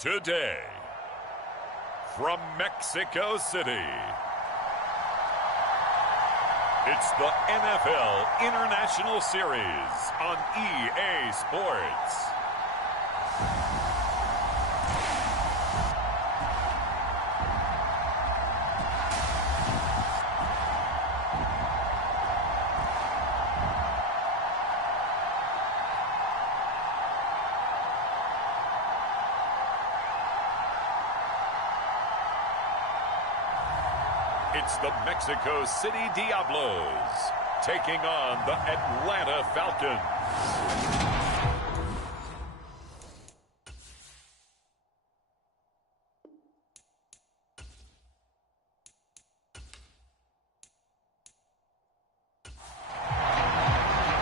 Today, from Mexico City, it's the NFL International Series on EA Sports. It's the Mexico City Diablos taking on the Atlanta Falcons.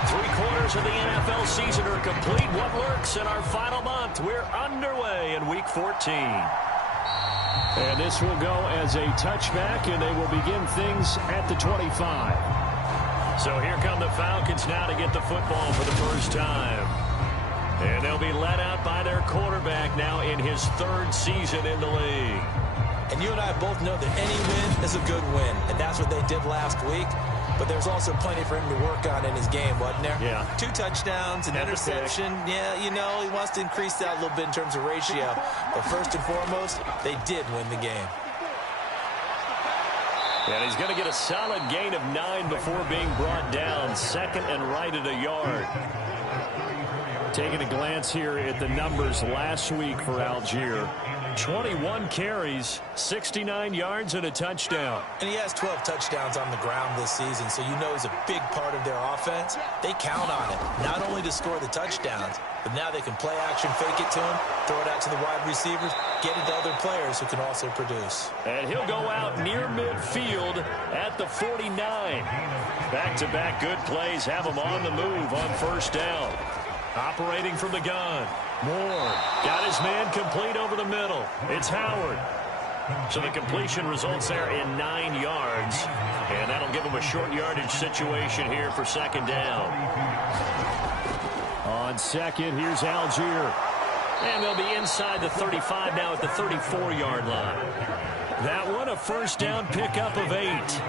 Three-quarters of the NFL season are complete. What lurks in our final month? We're underway in Week 14. And this will go as a touchback, and they will begin things at the 25. So here come the Falcons now to get the football for the first time. And they'll be led out by their quarterback now in his third season in the league. And you and I both know that any win is a good win, and that's what they did last week. But there's also plenty for him to work on in his game, wasn't there? Yeah. 2 touchdowns, an interception. Yeah, you know, he wants to increase that a little bit in terms of ratio. But first and foremost, they did win the game. And he's going to get a solid gain of 9 before being brought down. Second and right at a yard. Taking a glance here at the numbers last week for Algier. 21 carries, 69 yards, and a touchdown. And he has 12 touchdowns on the ground this season, so you know he's a big part of their offense. They count on it, not only to score the touchdowns, but now they can play action, fake it to him, throw it out to the wide receivers, get it to other players who can also produce. And he'll go out near midfield at the 49. Back-to-back good plays have him on the move on first down. Operating from the gun. Moore got his man complete over the middle. It's Howard. So the completion results there in 9 yards. And that'll give him a short yardage situation here for second down. On second, here's Algier. And they'll be inside the 35 now at the 34-yard line. That one a first down pickup of 8.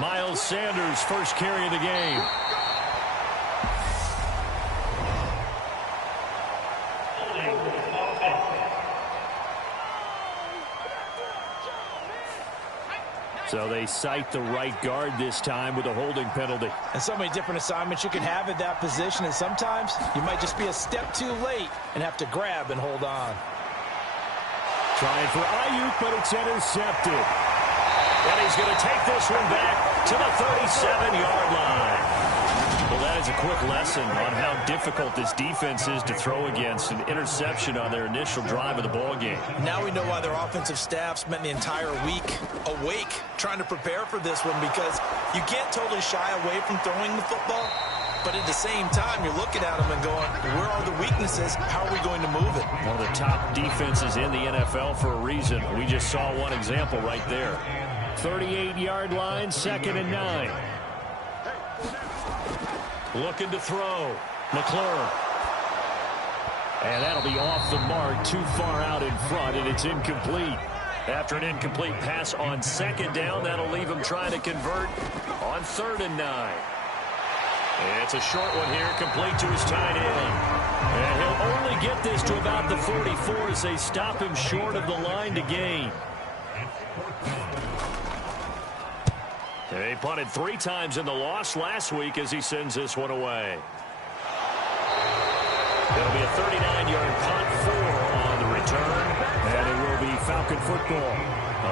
Miles Sanders, first carry of the game. So they cite the right guard this time with a holding penalty. And so many different assignments you can have at that position, and sometimes you might just be a step too late and have to grab and hold on. Trying for Ayuk, but it's intercepted. And he's going to take this one back to the 37-yard line. Well, that is a quick lesson on how difficult this defense is to throw against. An interception on their initial drive of the ballgame. Now we know why their offensive staff spent the entire week awake trying to prepare for this one, because you can't totally shy away from throwing the football. But at the same time, you're looking at them and going, where are the weaknesses? How are we going to move it? One of the top defenses in the NFL for a reason. We just saw one example right there. 38-yard line, second and 9. Looking to throw. McClure. And that'll be off the mark, too far out in front, and it's incomplete. After an incomplete pass on second down, that'll leave him trying to convert on 3rd and 9. It's a short one here, complete to his tight end. And he'll only get this to about the 44 as they stop him short of the line to gain. They punted 3 times in the loss last week as he sends this one away. It'll be a 39-yard punt, 4 on the return. And it will be Falcon football.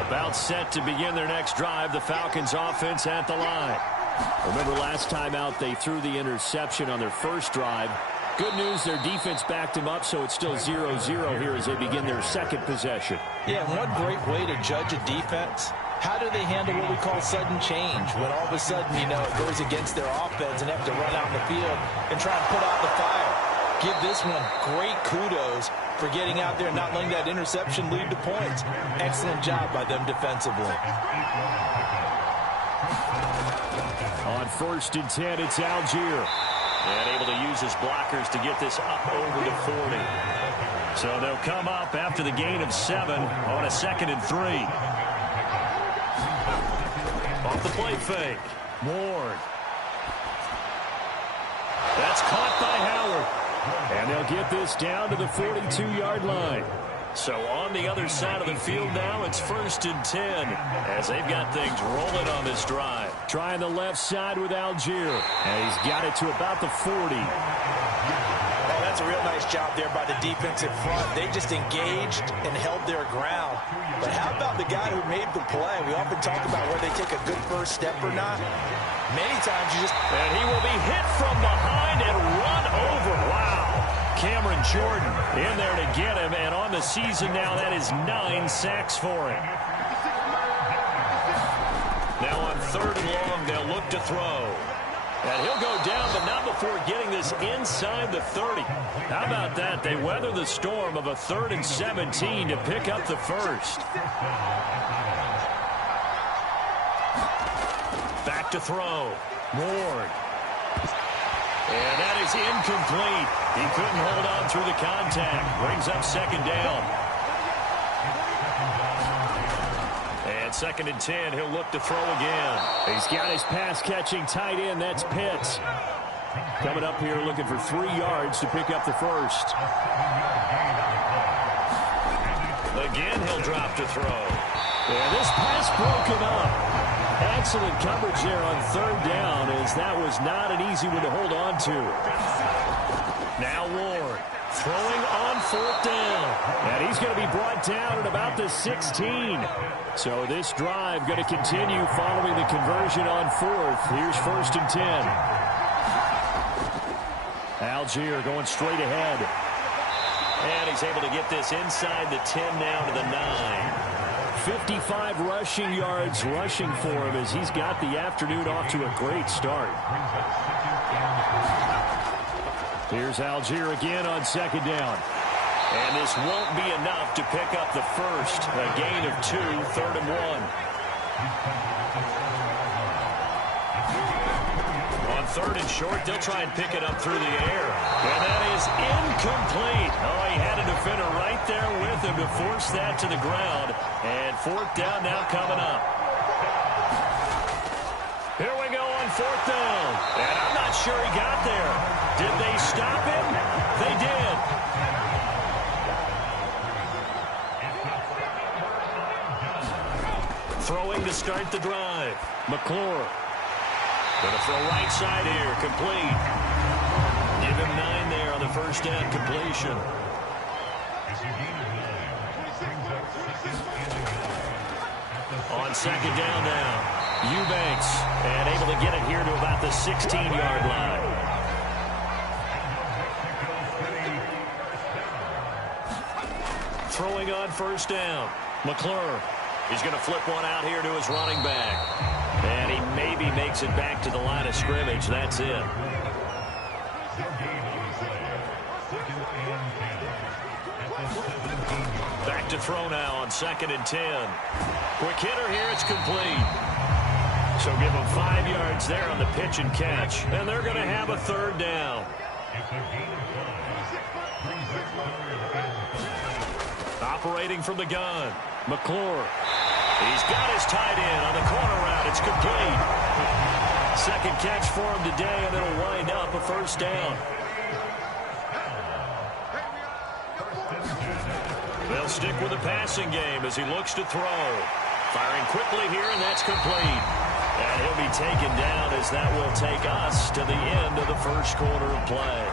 About set to begin their next drive, the Falcons offense at the line. Remember last time out they threw the interception on their first drive. Good news, their defense backed him up, so it's still 0-0 here as they begin their second possession. Yeah, and one great way to judge a defense, how do they handle what we call sudden change? When all of a sudden, you know, it goes against their offense and they have to run out in the field and try and put out the fire. Give this one great kudos for getting out there and not letting that interception lead to points. Excellent job by them defensively. On 1st and 10, it's Algier. And able to use his blockers to get this up over to 40. So they'll come up after the gain of 7 on a 2nd and 3. Off the play fake. Ward. That's caught by Howard. And they'll get this down to the 42-yard line. So on the other side of the field now, it's 1st and 10 as they've got things rolling on this drive. Trying the left side with Algier. And he's got it to about the 40. Oh, that's a real nice job there by the defensive front. They just engaged and held their ground. But how about the guy who made the play? We often talk about where they take a good first step or not. Many times you just... And he will be hit from behind and run over. Wow. Cameron Jordan in there to get him, and on the season now, that is 9 sacks for him. Now on 3rd and long, they'll look to throw. And he'll go down, but not before getting this inside the 30. How about that? They weather the storm of a 3rd and 17 to pick up the first. Back to throw. Ward. And that is incomplete. He couldn't hold on through the contact. Brings up 2nd down. And 2nd and 10, he'll look to throw again. He's got his pass-catching tight end. That's Pitts. Coming up here looking for 3 yards to pick up the first. Again, he'll drop to throw. And this pass broken up. Excellent coverage there on 3rd down, as that was not an easy one to hold on to. Now Ward throwing on 4th down. And he's going to be brought down at about the 16. So this drive going to continue following the conversion on 4th. Here's 1st and 10. Algier going straight ahead. And he's able to get this inside the 10 now to the 9. 55 rushing yards rushing for him as he's got the afternoon off to a great start. Here's Algier again on 2nd down. And this won't be enough to pick up the first. A gain of 2, 3rd and 1. On 3rd and short, they'll try and pick it up through the air. And that is incomplete. Oh, he had a defender right there with him to force that to the ground. And 4th down now coming up. Here we go on 4th down. And I'm not sure he got there. Did they stop him? They did. Throwing to start the drive. McClure. Going to throw right side here. Complete. Give him 9 there on the 1st down completion. On 2nd down now, Eubanks, and able to get it here to about the 16-yard line. Throwing on 1st down, McClure. He's going to flip one out here to his running back. And he maybe makes it back to the line of scrimmage. That's it. Back to throw now on 2nd and 10. Quick hitter here, it's complete. So give them 5 yards there on the pitch and catch. And they're going to have a 3rd down. Operating from the gun, McClure. He's got his tight end on the corner route. It's complete. 2nd catch for him today, and it'll wind up a 1st down. They'll stick with the passing game as he looks to throw. Firing quickly here, and that's complete. And he'll be taken down as that will take us to the end of the 1st quarter of play.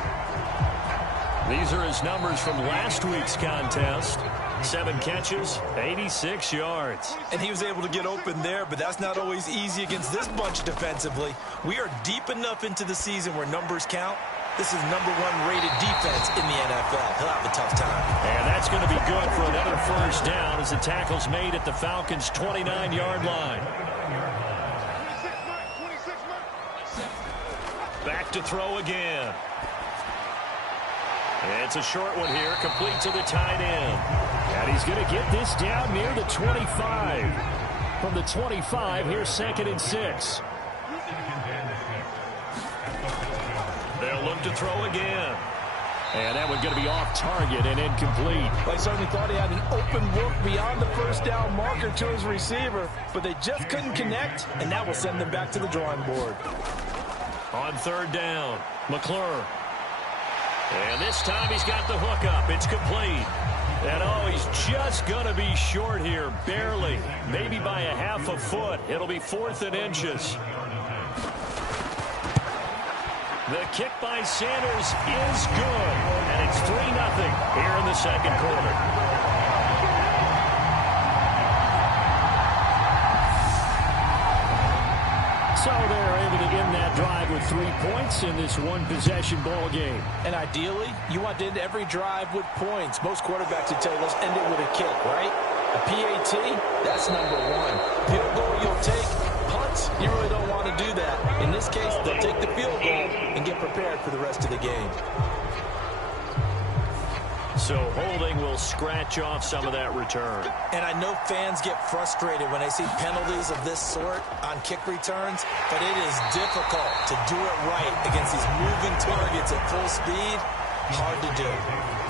These are his numbers from last week's contest. 7 catches, 86 yards. And he was able to get open there, but that's not always easy against this bunch defensively. We are deep enough into the season where numbers count. This is #1 rated defense in the NFL. He'll have a tough time. And that's going to be good for another 1st down as the tackle's made at the Falcons' 29-yard line. Back to throw again. It's a short one here, complete to the tight end. And he's going to get this down near the 25. From the 25, here's 2nd and 6. They'll look to throw again. And that one's going to be off target and incomplete. Well, he certainly thought he had an open look beyond the first down marker to his receiver, but they just couldn't connect, and that will send them back to the drawing board. On 3rd down, McClure. And this time he's got the hook up. It's complete. And, he's just going to be short here, barely. Maybe by a half a foot. It'll be 4th and inches. The kick by Sanders is good. And it's 3-0 here in the 2nd quarter. So they're able to end that drive with 3 points in this one-possession ball game. And ideally, you want to end every drive with points. Most quarterbacks would tell you, let's end it with a kick, right? A PAT, that's number 1. Field goal you'll take. Punts, you really don't want to do that. In this case, they'll take the field goal and get prepared for the rest of the game. So holding will scratch off some of that return. And I know fans get frustrated when they see penalties of this sort on kick returns, but it is difficult to do it right against these moving targets at full speed. Hard to do.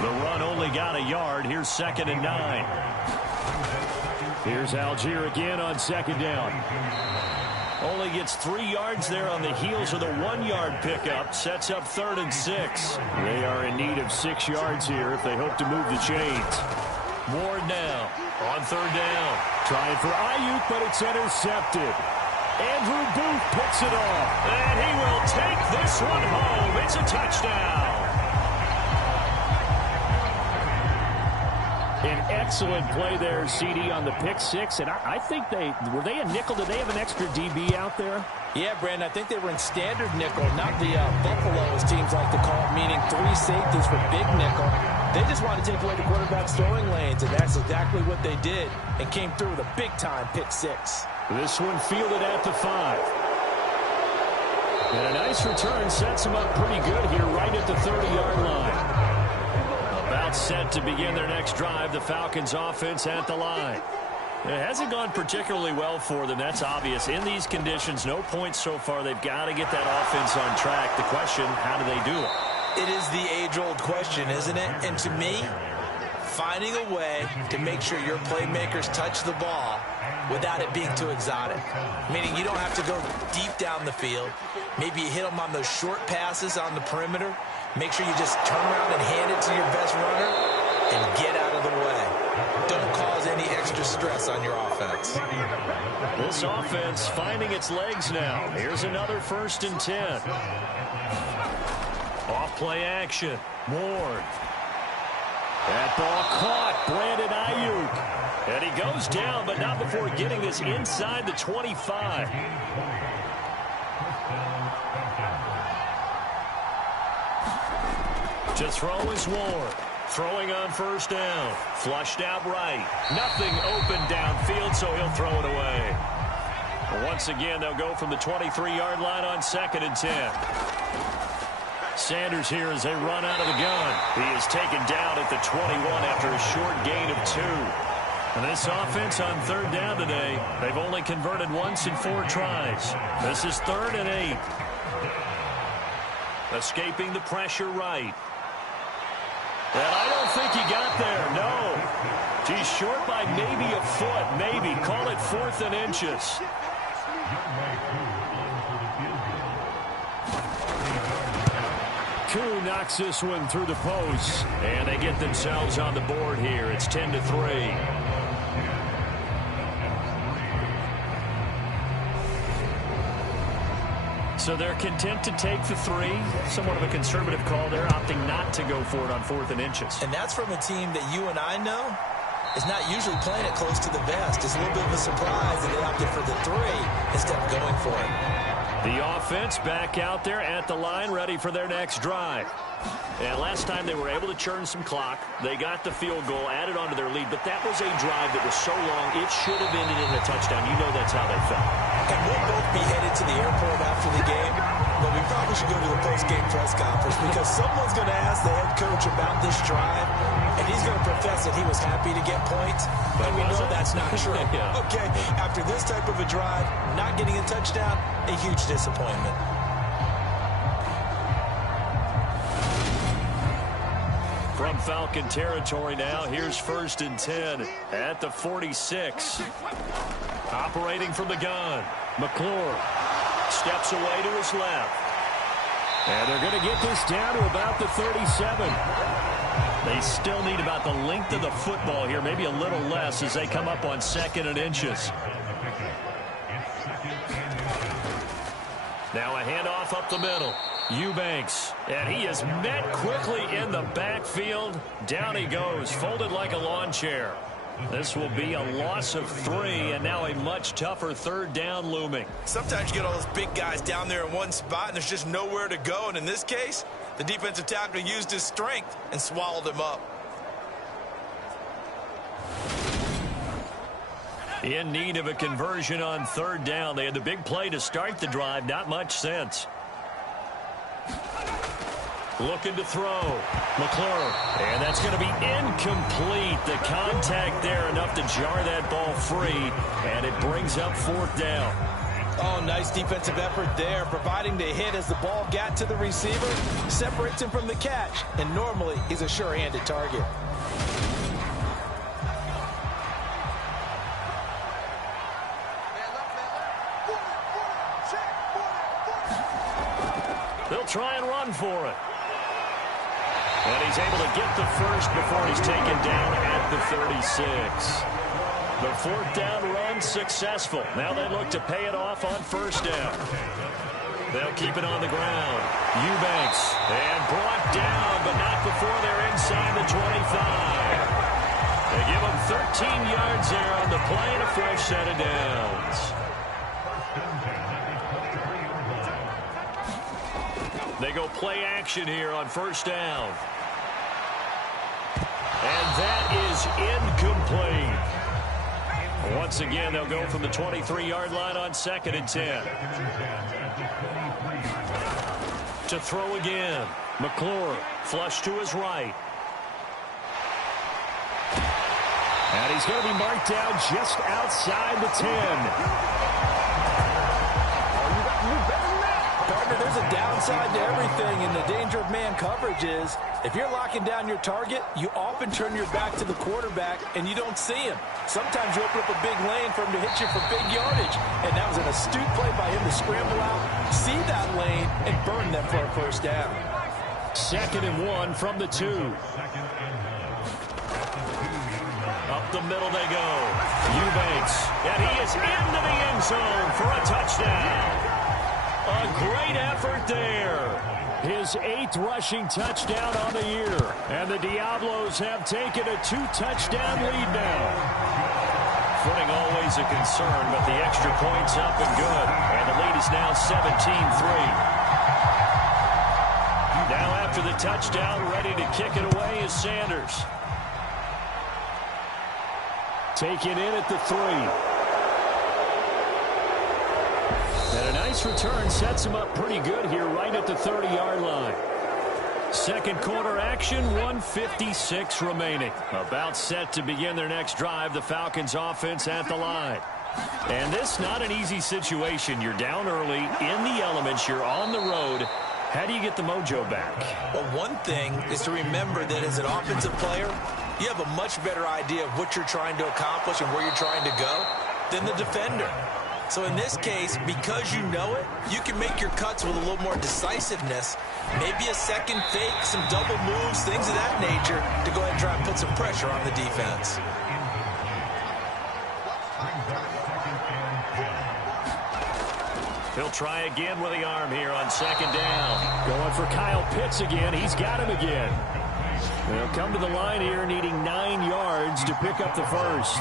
The run only got a yard. Here's 2nd and 9. Here's Algier again on 2nd down. Only gets 3 yards there on the heels of the 1-yard pickup. Sets up 3rd and 6. They are in need of 6 yards here if they hope to move the chains. Ward now on 3rd down. Trying for Ayuk, but it's intercepted. Andrew Booth picks it off. And he will take this one home. It's a touchdown. An excellent play there, CD, on the pick 6. And I think were they a nickel? Did they have an extra DB out there? Yeah, Brandon, I think they were in standard nickel, not the Buffalo, as teams like to call it, meaning 3 safeties for big nickel. They just wanted to take away the quarterback's throwing lanes, and that's exactly what they did, and came through with a big-time pick 6. This one fielded at the 5. And a nice return sets them up pretty good here right at the 30-yard line. About set to begin their next drive, the Falcons offense at the line. It hasn't gone particularly well for them, that's obvious. In these conditions, no points so far. They've got to get that offense on track. The question, how do they do it? It is the age-old question, isn't it? And to me, finding a way to make sure your playmakers touch the ball without it being too exotic. Meaning you don't have to go deep down the field. Maybe you hit them on those short passes on the perimeter. Make sure you just turn around and hand it to your best runner and get out of the way. Don't cause any extra stress on your offense. This offense finding its legs now. Here's another 1st and 10. Off play action. Ward. That ball caught. Brandon Ayuk. And he goes down, but not before getting this inside the 25. To throw is Ward. Throwing on 1st down. Flushed out right. Nothing open downfield, so he'll throw it away. Once again, they'll go from the 23-yard line on 2nd and 10. Sanders here as they run out of the gun. He is taken down at the 21 after a short gain of 2. And this offense on 3rd down today, they've only converted once in 4 tries. This is 3rd and 8. Escaping the pressure right. And I don't think he got there, no. He's short by maybe a foot, maybe. Call it 4th and inches. Koo knocks this one through the post. And they get themselves on the board here. It's 10-3. So they're content to take the 3. Somewhat of a conservative call there, opting not to go for it on 4th and inches. And that's from a team that you and I know is not usually playing it close to the vest. It's a little bit of a surprise that they opted for the 3 instead of going for it. The offense back out there at the line, ready for their next drive. And last time they were able to churn some clock. They got the field goal, added onto their lead, but that was a drive that was so long, it should have ended in a touchdown. You know that's how they felt. And we'll both be headed to the airport after the game. But Bill, we probably should go to the post-game press conference because someone's going to ask the head coach about this drive, and he's going to profess that he was happy to get points, and we know that's not true. Yeah. Okay, after this type of a drive, not getting a touchdown, a huge disappointment. From Falcon territory now, here's 1st and 10 at the 46. Operating from the gun, McClure steps away to his left. And they're going to get this down to about the 37. They still need about the length of the football here, maybe a little less as they come up on 2nd and inches. Now a handoff up the middle. Eubanks, and he is met quickly in the backfield. Down he goes, folded like a lawn chair. This will be a loss of 3, and now a much tougher 3rd down looming. Sometimes you get all those big guys down there in one spot, and there's just nowhere to go. And in this case, the defensive tackle used his strength and swallowed him up. In need of a conversion on 3rd down. They had the big play to start the drive, not much sense. Looking to throw. McClure. And that's going to be incomplete. The contact there enough to jar that ball free. And it brings up 4th down. Oh, nice defensive effort there, providing the hit as the ball got to the receiver, separates him from the catch. And normally, he's a sure-handed target. They'll try and run for it. And he's able to get the first before he's taken down at the 36. The 4th down run successful. Now they look to pay it off on 1st down. They'll keep it on the ground. Eubanks, and brought down, but not before they're inside the 25. They give him 13 yards there on the play and a fresh set of downs. They go play action here on 1st down. And that is incomplete. Once again, they'll go from the 23-yard line on 2nd and 10. To throw again. McClure, flush to his right. And he's going to be marked down just outside the 10. Partner, there's a downside to everything, and the danger of man coverage is if you're locking down your target, you often turn your back to the quarterback and you don't see him. Sometimes you open up a big lane for him to hit you for big yardage, and that was an astute play by him to scramble out, see that lane, and burn them for a 1st down. 2nd and 1 from the 2. Up the middle they go. Eubanks, and he is into the end zone for a touchdown. A great effort there. His 8th rushing touchdown on the year. And the Diablos have taken a 2-touchdown lead now. Footing always a concern, but the extra point's up and good. And the lead is now 17-3. Now after the touchdown, ready to kick it away is Sanders. Taken in at the 3. And a nice return sets him up pretty good here right at the 30-yard line. 2nd quarter action, 1:56 remaining. About set to begin their next drive, the Falcons offense at the line. And this not an easy situation. You're down early, in the elements, you're on the road. How do you get the mojo back? Well, one thing is to remember that as an offensive player, you have a much better idea of what you're trying to accomplish and where you're trying to go than the defender. So in this case, because you know it, you can make your cuts with a little more decisiveness. Maybe a second fake, some double moves, things of that nature to go ahead and try and put some pressure on the defense. He'll try again with the arm here on 2nd down. Going for Kyle Pitts again. He's got him again. They'll come to the line here needing 9 yards to pick up the first.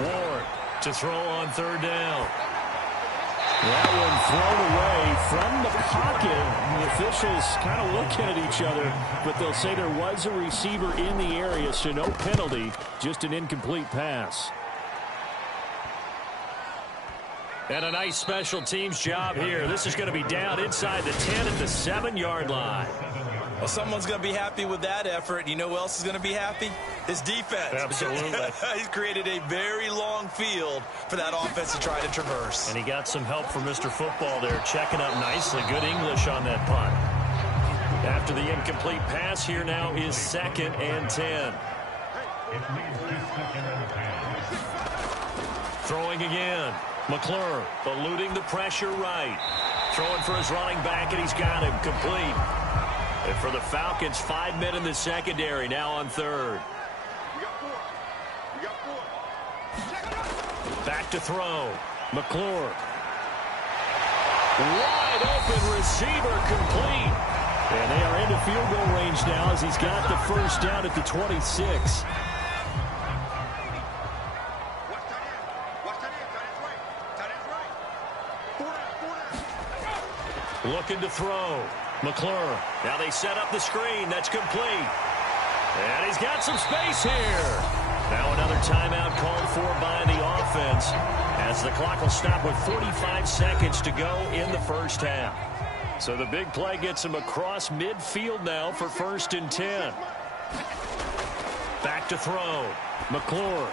Ward to throw on 3rd down. That one thrown away from the pocket. The officials kind of looking at each other, but they'll say there was a receiver in the area, so no penalty, just an incomplete pass. And a nice special teams job here. This is going to be down inside the 10 at the 7-yard line. Well, someone's going to be happy with that effort. You know who else is going to be happy? His defense. Absolutely. He's created a very long field for that offense to try to traverse. And he got some help from Mr. Football there, checking up nicely. Good English on that punt. After the incomplete pass, here now is 2nd and 10. Throwing again. McClure eluding the pressure right. Throwing for his running back, and he's got him complete. And for the Falcons, 5 men in the secondary, now on 3rd. Back to throw. McClure. Wide open receiver, complete. And they are into field goal range now as he's got the first down at the 26. Looking to throw. McClure. Now they set up the screen. That's complete. And he's got some space here. Now another timeout called for by the offense as the clock will stop with 45 seconds to go in the first half. So the big play gets him across midfield now for 1st and 10. Back to throw. McClure.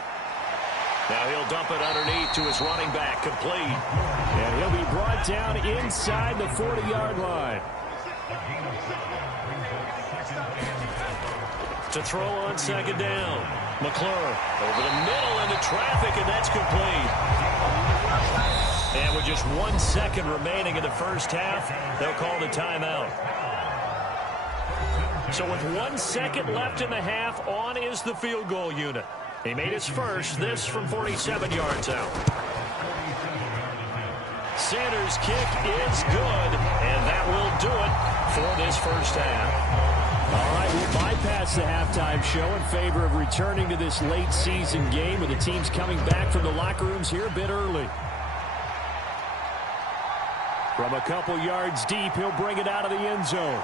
Now he'll dump it underneath to his running back, complete. And he'll be brought down inside the 40-yard line. To throw on 2nd down. McClure over the middle into traffic, and that's complete. And with just 1 second remaining in the first half, they'll call the timeout. So with 1 second left in the half, on is the field goal unit. He made his first, this from 47 yards out. Sanders' kick is good, and that will do it for this first half. All right, we'll bypass the halftime show in favor of returning to this late season game with the teams coming back from the locker rooms here a bit early. From a couple yards deep, he'll bring it out of the end zone.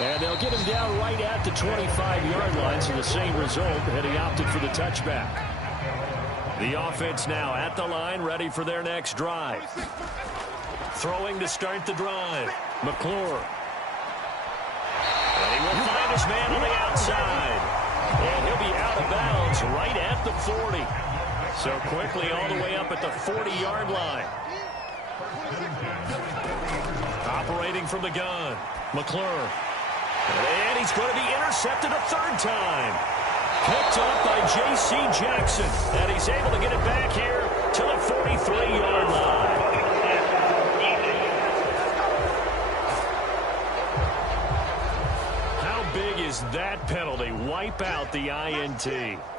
And they'll get him down right at the 25-yard line, so the same result, and he opted for the touchback. The offense now at the line, ready for their next drive. Throwing to start the drive. McClure. And he will find his man on the outside. And he'll be out of bounds right at the 40. So quickly all the way up at the 40-yard line. Operating from the gun. McClure. And he's going to be intercepted a 3rd time. Picked up by J.C. Jackson. And he's able to get it back here to the 43-yard line. How big is that penalty? Wipe out the INT.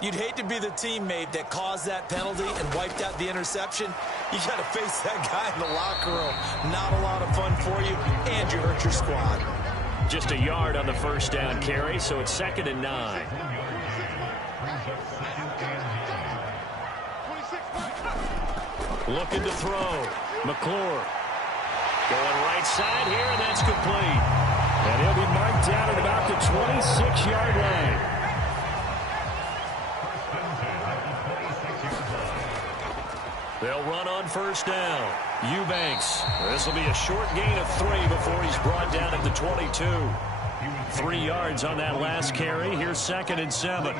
You'd hate to be the teammate that caused that penalty and wiped out the interception. You got to face that guy in the locker room. Not a lot of fun for you, and you hurt your squad. Just a yard on the first down carry, so it's 2nd and 9. Looking to throw. McClure. Going right side here, and that's complete. And he'll be marked down at about the 26-yard line. They'll run on first down. Eubanks. This will be a short gain of 3 before he's brought down at the 22. 3 yards on that last carry. Here's 2nd and 7.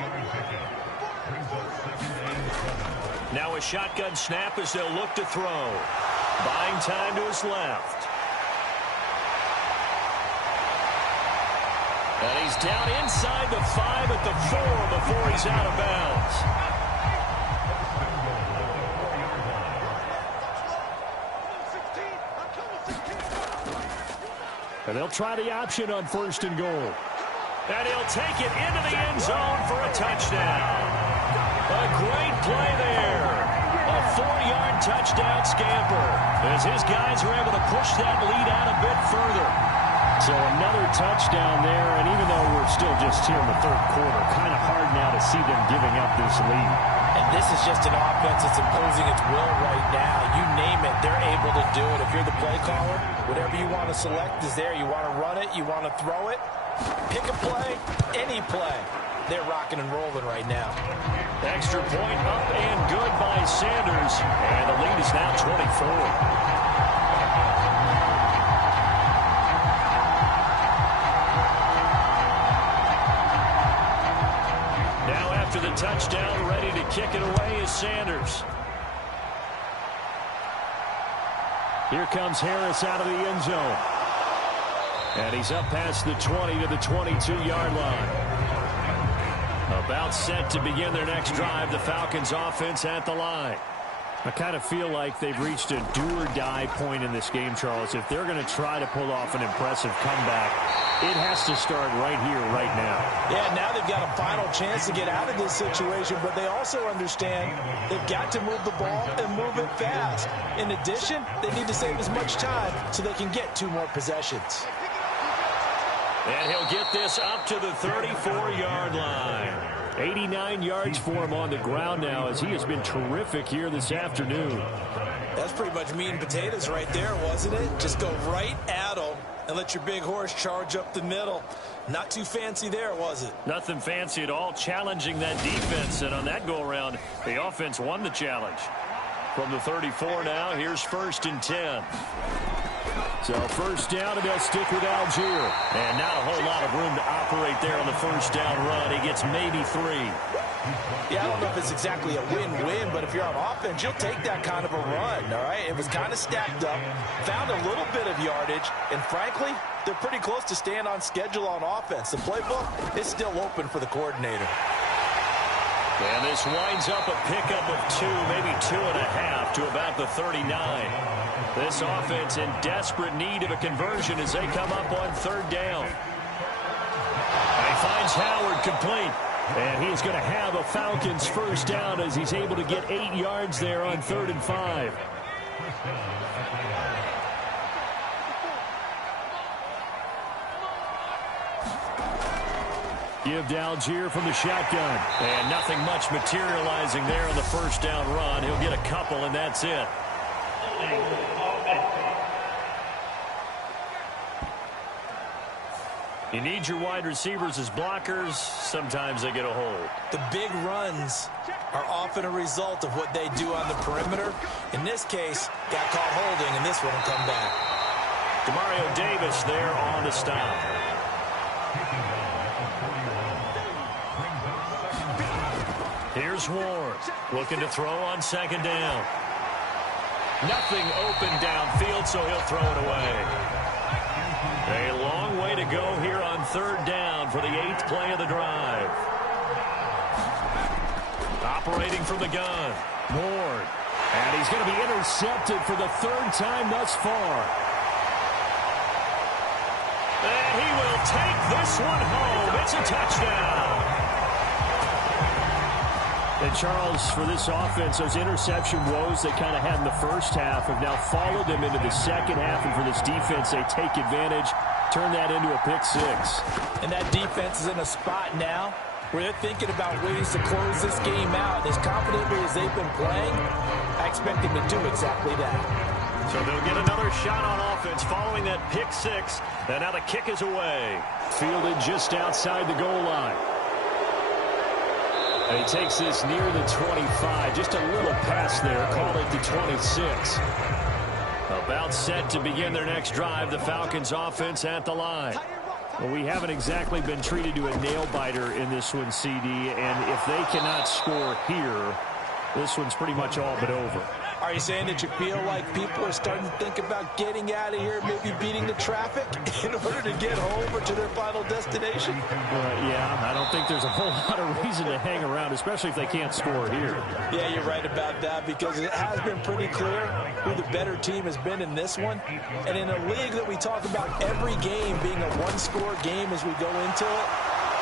Now a shotgun snap as they'll look to throw. Buying time to his left. And he's down inside the 5 at the 4 before he's out of bounds. And they'll try the option on 1st and goal. And he'll take it into the end zone for a touchdown. A great play there. A 4-yard touchdown scamper as his guys are able to push that lead out a bit further. So another touchdown there, and even though we're still just here in the 3rd quarter, kind of hard now to see them giving up this lead. And this is just an offense that's imposing its will right now. You name it, they're able to do it. If you're the play caller, whatever you want to select is there. You want to run it, you want to throw it. Pick a play, any play. they're rocking and rolling right now. Extra point up and good by Sanders. And the lead is now 24. Now after the touchdown, ready to kick it away is Sanders. Here comes Harris out of the end zone. And he's up past the 20 to the 22-yard line. About set to begin their next drive. The Falcons offense at the line. I kind of feel like they've reached a do-or-die point in this game, Charles. If they're going to try to pull off an impressive comeback, it has to start right here, right now. Yeah, now they've got a final chance to get out of this situation, but they also understand they've got to move the ball and move it fast. In addition, they need to save as much time so they can get 2 more possessions. And he'll get this up to the 34-yard line. 89 yards for him on the ground now, as he has been terrific here this afternoon. That's pretty much meat and potatoes right there, wasn't it? Just go right at him and let your big horse charge up the middle. Not too fancy there, was it? Nothing fancy at all, challenging that defense. And on that go-around, the offense won the challenge. From the 34 now, here's 1st and 10. So first down, and they'll stick with Algier. And not a whole lot of room to operate there on the first down run. He gets maybe 3. Yeah, I don't know if it's exactly a win-win, but if you're on offense, you'll take that kind of a run, all right? It was kind of stacked up, found a little bit of yardage, and frankly, they're pretty close to staying on schedule on offense. The playbook is still open for the coordinator. And this winds up a pickup of 2, maybe 2.5 to about the 39. This offense in desperate need of a conversion as they come up on 3rd down. And he finds Howard complete. And he is going to have a Falcons first down as he's able to get 8 yards there on 3rd and 5. Give to Algier from the shotgun. And nothing much materializing there on the first down run. He'll get a couple, and that's it. You need your wide receivers as blockers. Sometimes they get a hold. The big runs are often a result of what they do on the perimeter. In this case, got caught holding, and this one will come back. Demario Davis there on the stop. Here's Ward, looking to throw on 2nd down. Nothing open downfield, so he'll throw it away. A long way to go here on 3rd down for the 8th play of the drive. Operating from the gun, Ward. And he's going to be intercepted for the 3rd time thus far. And he will take this one home. It's a touchdown. And Charles, for this offense, those interception woes they kind of had in the first half have now followed them into the second half. And for this defense, they take advantage, turn that into a pick 6. And that defense is in a spot now where they're thinking about ways to close this game out. As confidently as they've been playing, I expect them to do exactly that. So they'll get another shot on offense following that pick 6. And now the kick is away. Fielded just outside the goal line. And he takes this near the 25. Just a little pass there. Call it the 26. About set to begin their next drive. The Falcons offense at the line. Well, we haven't exactly been treated to a nail-biter in this one, CD. And if they cannot score here, this one's pretty much all but over. Are you saying that you feel like people are starting to think about getting out of here, maybe beating the traffic in order to get home or to their final destination? Yeah, I don't think there's a whole lot of reason to hang around, especially if they can't score here. Yeah, you're right about that, because it has been pretty clear who the better team has been in this one. And in a league that we talk about every game being a one-score game as we go into it,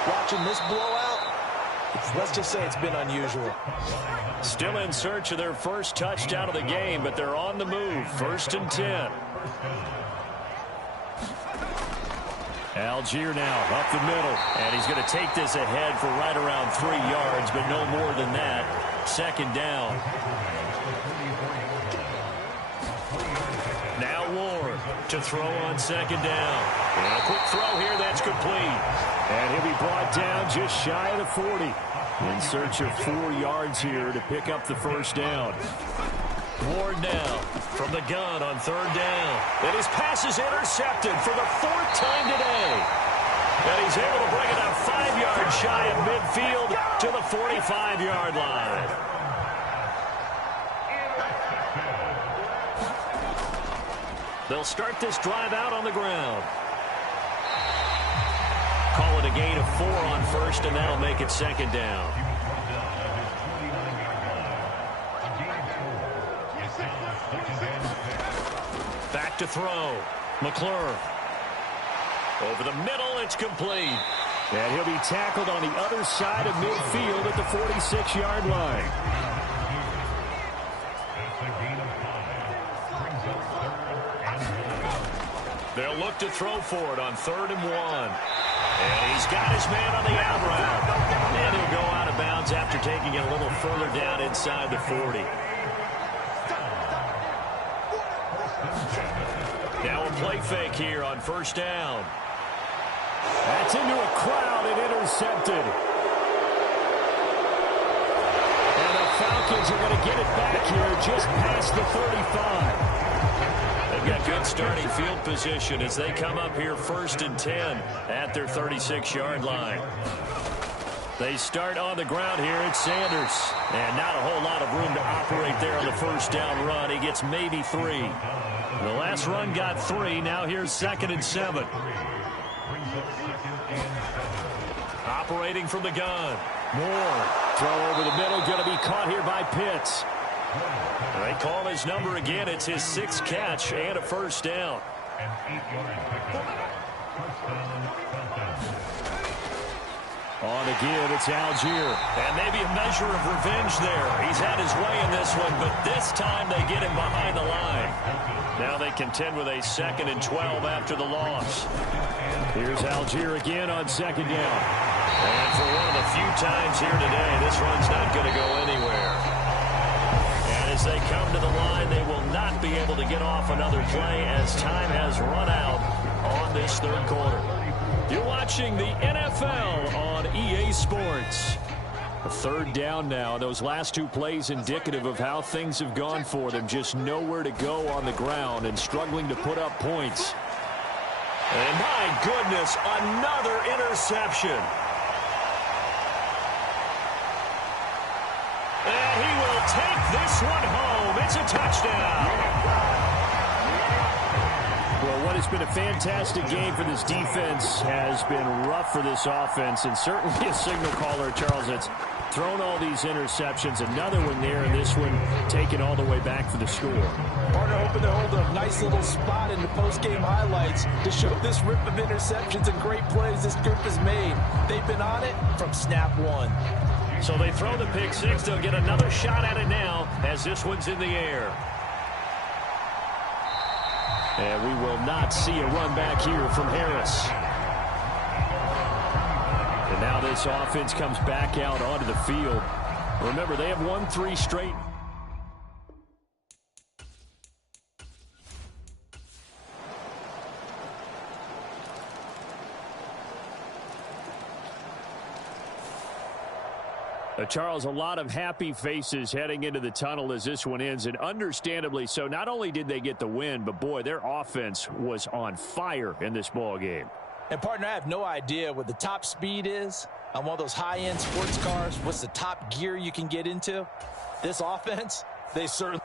watching this blowout, let's just say it's been unusual. Still in search of their first touchdown of the game, but they're on the move. 1st and 10. Algier now up the middle. And he's going to take this ahead for right around 3 yards, but no more than that. 2nd down. Now Ward to throw on second down. And a quick throw here that's complete. And he'll be brought down just shy of the 40. In search of 4 yards here to pick up the first down. Ward now from the gun on third down. And his pass is intercepted for the 4th time today. And he's able to bring it up 5 yards shy of midfield to the 45-yard line. They'll start this drive out on the ground. Call it a gain of 4 on first, and that'll make it second down. Back to throw. McClure. Over the middle, it's complete. And he'll be tackled on the other side of midfield at the 46-yard line. They'll look to throw for it on 3rd and 1. And he's got his man on the out route. And he'll go out of bounds after taking it a little further down inside the 40. Now a play fake here on first down. That's into a crowd and intercepted. And the Falcons are going to get it back here just past the 35. They've got good starting field position as they come up here 1st and 10 at their 36-yard line. They start on the ground here. It's Sanders. And not a whole lot of room to operate there on the first down run. He gets maybe 3. The last run got 3. Now here's 2nd and 7. Operating from the gun. Moore. Throw over the middle. Going to be caught here by Pitts. They call his number again. It's his 6th catch and a first down. On the give, it's Algier. And maybe a measure of revenge there. He's had his way in this one, but this time they get him behind the line. Now they contend with a 2nd and 12 after the loss. Here's Algier again on 2nd down. And for one of the few times here today, this run's not going to go anywhere. And as they come to the line, they will not be able to get off another play as time has run out on this 3rd quarter. You're watching the NFL on EA Sports. A 3rd down now. Those last 2 plays indicative of how things have gone for them. Just nowhere to go on the ground and struggling to put up points. And my goodness, another interception. And he will take this one home. It's a touchdown. Well, what has been a fantastic game for this defense has been rough for this offense, and certainly a signal caller, Charles, that's thrown all these interceptions. Another one there, and this one taken all the way back for the score. Partner hoping to hold a nice little spot in the post-game highlights to show this rip of interceptions and great plays this group has made. They've been on it from snap 1. So they throw the pick 6. They'll get another shot at it now as this one's in the air. And we will not see a run back here from Harris. And now this offense comes back out onto the field. Remember, they have won 3 straight. Charles, a lot of happy faces heading into the tunnel as this one ends, and understandably so. Not only did they get the win, but boy, their offense was on fire in this ball game. And partner, I have no idea what the top speed is on one of those high-end sports cars. What's the top gear you can get into? This offense, they certainly